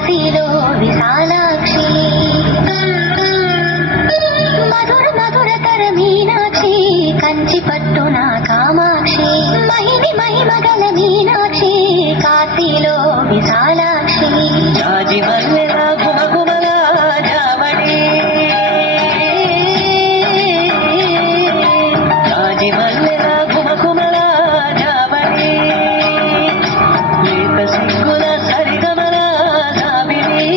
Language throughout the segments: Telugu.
కాశీలో విశాలాక్షి మధుర మధురతర మీనాక్షి కంచి పట్టున కామాక్షి మహిమి మహిమగల మీనాక్షి కాశీలో విశాలాక్షి జాజి మల్లెల గుమగుమల జావళి జాజి మల్లెల గుమగుమల జావళి లేత సిగ్గుల సరిగమల జాబిలి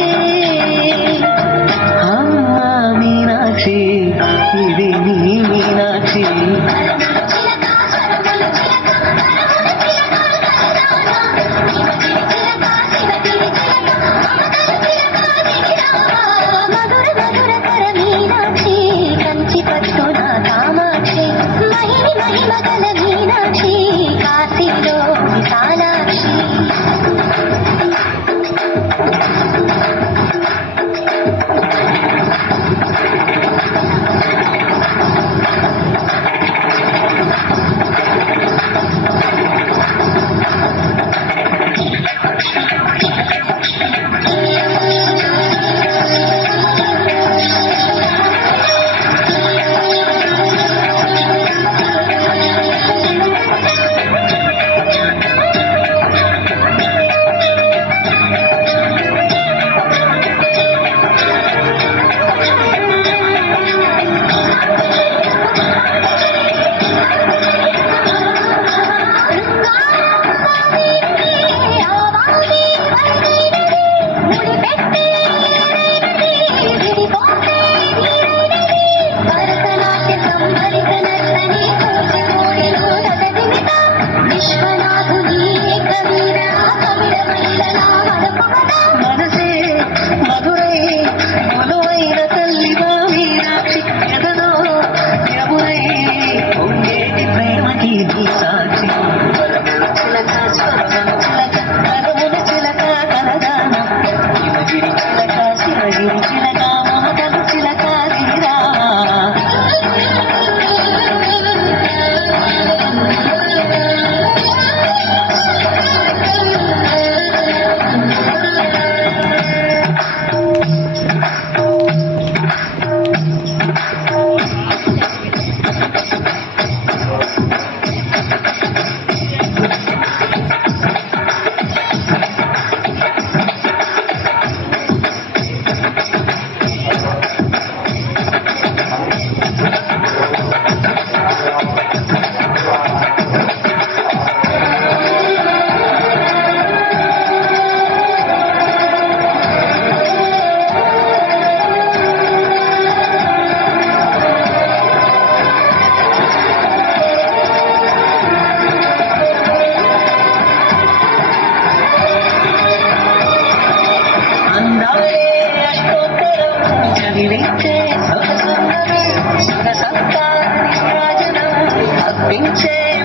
అమ్మ మీనాక్షి ఇది నీ మీనాక్షి మహిమగల మీనాక్షి కాశీలో విశాలాక్షి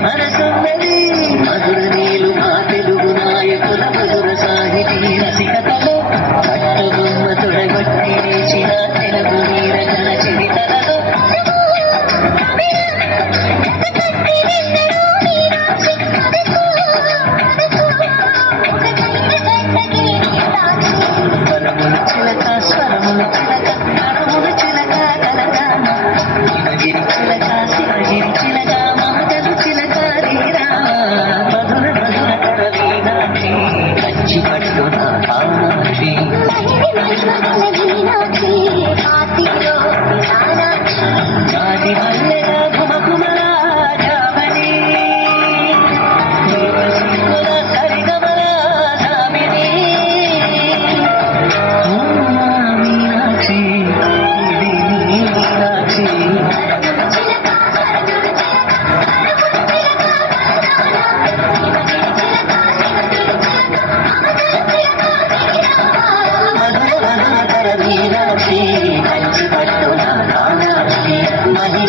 మనసున్నది మధుర నీలు మా తెలుగు నాయకుల మధుర సాహితీ రసికతలో కట్టబొమ్మ తొడగొట్టి లేచిన తెలుగు వీరగణ చరితలలో స్వరములు చిలక స్వరములు చిలక నరములు చిలక కలగాన గిరి చిలక శివగిరి చిలక మమతలు చిలక రీరా మధుర మధుర కరవీనాక్షి కంచి పట్టున కామాక్షి జాతి మల్లెల గుమగుమల జావళి సిగ్గుల సరిగమల జాబిలి అమ్మ మీనాక్షి ఇది నీ మీనాక్షి మీనాక్షి కంచి పట్టున కామాక్షి మహి